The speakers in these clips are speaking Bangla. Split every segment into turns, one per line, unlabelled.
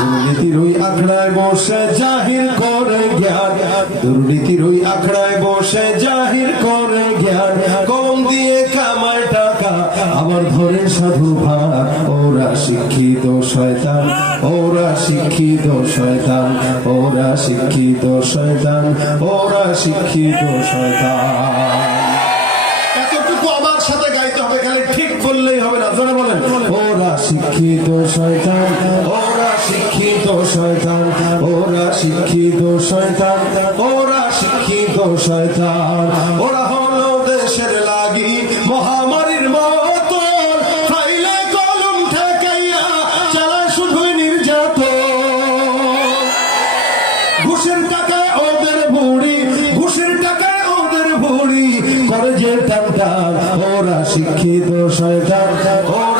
দুর্নীতির ওই আখড়ায় বসে জাহির করে জ্ঞান। দুর্নীতির ওই আখড়ায় বসে জাহির করে জ্ঞান। কম দিয়ে কামায় টাকা, আবার ধরে সাধু ভাত ওরা শিক্ষিত শয়তান, ওরা শিক্ষিত শয়তান, ওরা শিক্ষিত শয়তান, ওরা শিক্ষিত শয়তান। সাথে গাইতে হবে, খালি ঠিক বললেই হবে না, জোরে বলেন। ওরা শিক্ষিত শয়তান শয়তান, ওরা শিক্ষিত শয়তান, ওরা শিক্ষিত শয়তান। ওরা হলো দেশের লাগি মহামারীর মতো ফাইলে কলম ঠেকাইয়া চালায় শুধুই নির্যাতন। ঘুষের টাকায় ওদের বুড়ি ঘুষের টাকায় ওদের বুড়ি করে যে টান ওরা শিক্ষিত শয়তান, ওরা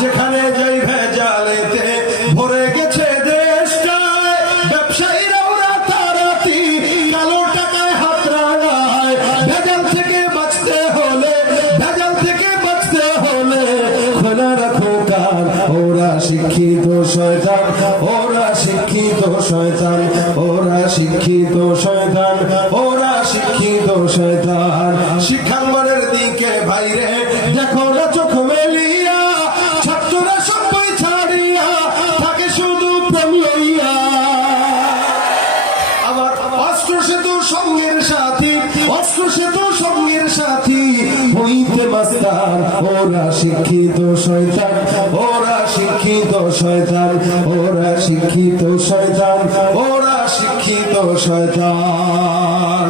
যেখানে যাই ভেজালেতে ভরে গেছে দেশটায় ব্যবসায়ীরা ওরা তারাতি কালো টাকায় হাত রাঙায়। ভেজাল থেকে বাঁচতে হলে, ভেজাল থেকে বাঁচতে হলে খোলা রাখো ওরা শিক্ষিত শয়তান, ওরা শিক্ষিত শয়তান, ওরা শিক্ষিত শয়তান, ওরা শিক্ষিত শয়তান। শিক্ষাঙ্গনের অস্ত্র সেতু সঙ্গের সাথী অস্ত্র সেতু সঙ্গের সাথী। হইতে মাস্তান, ওরা শিক্ষিত শয়তান, ওরা শিক্ষিত শিক্ষিত শয়তান, ওরা শিক্ষিত শয়তান।